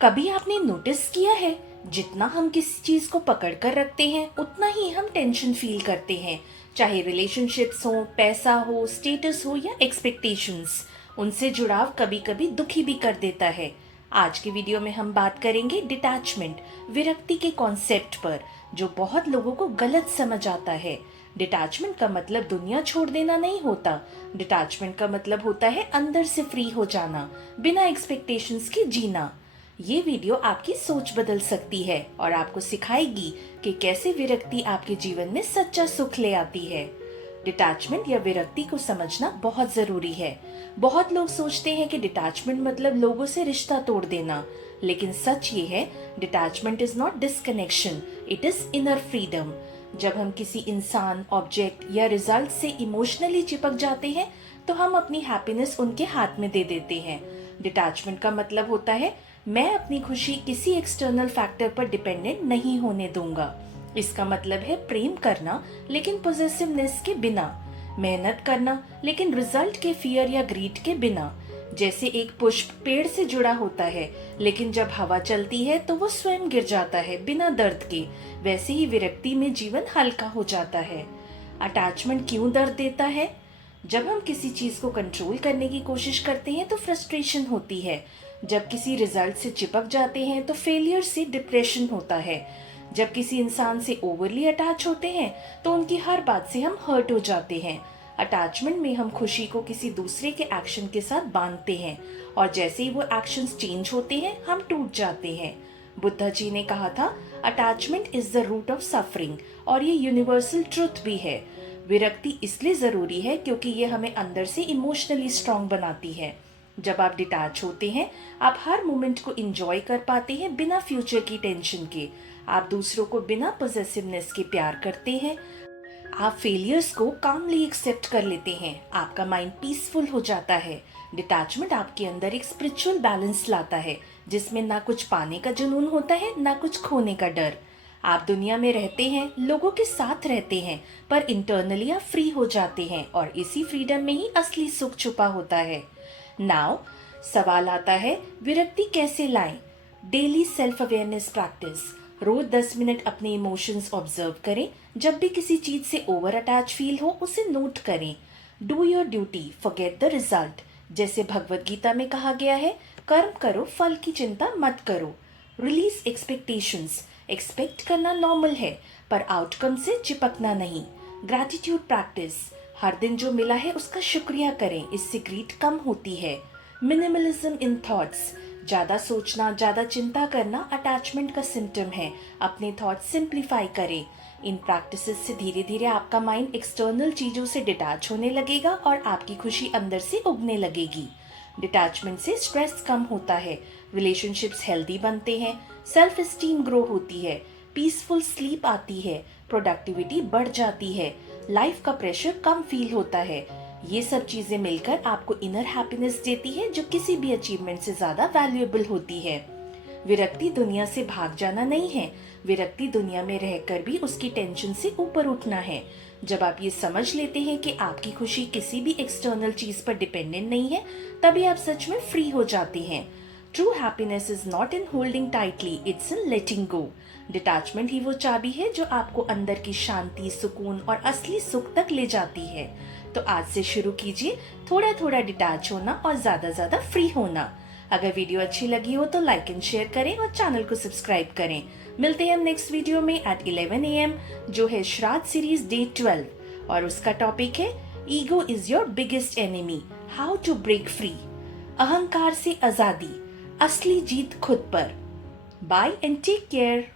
कभी आपने नोटिस किया है, जितना हम किसी चीज को पकड़ कर रखते हैं उतना ही हम टेंशन फील करते हैं। चाहे रिलेशनशिप्स हो, पैसा हो, स्टेटस हो या एक्सपेक्टेशंस, उनसे जुड़ाव कभी कभी दुखी भी कर देता है। आज की वीडियो में हम बात करेंगे डिटैचमेंट, विरक्ति के कॉन्सेप्ट पर, जो बहुत लोगों को गलत समझ आता है। डिटैचमेंट का मतलब दुनिया छोड़ देना नहीं होता। डिटैचमेंट का मतलब होता है अंदर से फ्री हो जाना, बिना एक्सपेक्टेशंस के जीना। ये वीडियो आपकी सोच बदल सकती है और आपको सिखाएगी कि कैसे विरक्ति आपके जीवन में सच्चा सुख ले आती है। डिटैचमेंट या विरक्ति को समझना बहुत जरूरी है। बहुत लोग सोचते हैं कि डिटैचमेंट मतलब लोगों से रिश्ता तोड़ देना, लेकिन सच ये है, detachment is not disconnection, it is inner freedom. जब हम किसी इंसान, ऑब्जेक्ट या रिजल्ट से इमोशनली चिपक जाते हैं तो हम अपनी हैप्पीनेस उनके हाथ में दे देते हैं। डिटैचमेंट का मतलब होता है, मैं अपनी खुशी किसी एक्सटर्नल फैक्टर पर डिपेंडेंट नहीं होने दूंगा। इसका मतलब है प्रेम करना लेकिन पोजेसिवनेस के बिना, मेहनत करना लेकिन रिजल्ट के फियर या ग्रीड के बिना। जैसे एक पुष्प पेड़ से जुड़ा होता है, लेकिन जब हवा चलती है तो वो स्वयं गिर जाता है बिना दर्द के, वैसे ही विरक्ति में जीवन हल्का हो जाता है। अटैचमेंट क्यों दर्द देता है? जब हम किसी चीज को कंट्रोल करने की कोशिश करते हैं तो फ्रस्ट्रेशन होती है। जब किसी रिजल्ट से चिपक जाते हैं तो फेलियर से डिप्रेशन होता है। जब किसी इंसान से ओवरली अटैच होते हैं तो उनकी हर बात से हम हर्ट हो जाते हैं। अटैचमेंट में हम खुशी को किसी दूसरे के एक्शन के साथ बांधते हैं और जैसे ही वो एक्शंस चेंज होते हैं हम टूट जाते हैं। बुद्धा जी ने कहा था, attachment is the root of suffering, और ये यूनिवर्सल ट्रुथ भी है। विरक्ति इसलिए जरूरी है क्योंकि ये हमें अंदर से इमोशनली स्ट्रांग बनाती है। जब आप डिटैच होते हैं, आप हर मोमेंट को एंजॉय कर पाते हैं बिना फ्यूचर की टेंशन के। आप दूसरों को बिना पॉसेसिवनेस के प्यार करते हैं। आप फेलियर्स को कामली एक्सेप्ट कर लेते हैं। आपका माइंड पीसफुल हो जाता है। डिटैचमेंट आपके अंदर एक स्पिरिचुअल बैलेंस लाता है, जिसमें ना कुछ पाने का जुनून होता है, ना कुछ खोने का डर। आप दुनिया में रहते हैं, लोगों के साथ रहते हैं, पर इंटरनली आप फ्री हो जाते हैं और इसी फ्रीडम में ही असली सुख छुपा होता है। नाउ सवाल आता है, विरक्ति कैसे लाएं? Daily self awareness practice. रोज 10 मिनट अपने इमोशंस ऑब्जर्व करें। जब भी किसी चीज से ओवर अटैच फील हो उसे नोट करें। Do your duty, forget the result. जैसे भगवत गीता में कहा गया है, कर्म करो, फल की चिंता मत करो। Release expectations. एक्सपेक्ट करना नॉर्मल है, पर आउटकम से चिपकना नहीं। Gratitude practice. हर दिन जो मिला है उसका शुक्रिया करें, इससे ग्रीड कम होती है। मिनिमलिज्म इन थॉट्स। ज्यादा सोचना, ज्यादा चिंता करना अटैचमेंट का सिम्टम है। अपने थॉट्स सिंप्लीफाई करें। इन प्रैक्टिसेस से धीरे धीरे आपका माइंड एक्सटर्नल चीजों से डिटैच होने लगेगा और आपकी खुशी अंदर से उगने लगेगी। डिटैचमेंट से स्ट्रेस कम होता है, रिलेशनशिप्स हेल्दी बनते हैं, सेल्फ एस्टीम ग्रो होती है, पीसफुल स्लीप आती है, प्रोडक्टिविटी बढ़ जाती है, लाइफ का प्रेशर कम फील होता है। ये सब चीजें मिलकर आपको इनर हैप्पीनेस देती है, जो किसी भी अचीवमेंट से ज्यादा वैल्यूएबल होती है। विरक्ति दुनिया से भाग जाना नहीं है, विरक्ति दुनिया में रहकर भी उसकी टेंशन से ऊपर उठना है। जब आप ये समझ लेते हैं कि आपकी खुशी किसी भी एक्सटर्नल चीज पर डिपेंडेंट नहीं है, तभी आप सच में फ्री हो जाते हैं। True happiness is not in holding tightly, it's in letting go. Detachment ही वो चाबी है जो आपको अंदर की शांति, सुकून और असली सुख तक ले जाती है। तो आज से शुरू कीजिए थोड़ा थोड़ा डिटैच होना और ज्यादा फ्री होना। अगर वीडियो अच्छी लगी हो तो लाइक एंड शेयर करें और चैनल को सब्सक्राइब करें। मिलते हैं हम नेक्स्ट वीडियो में एट 11 AM, जो है श्राद्ध सीरीज डे 12, और उसका टॉपिक है ego is your biggest enemy, how to break free. अहंकार से आजादी, असली जीत खुद पर। Bye and take care.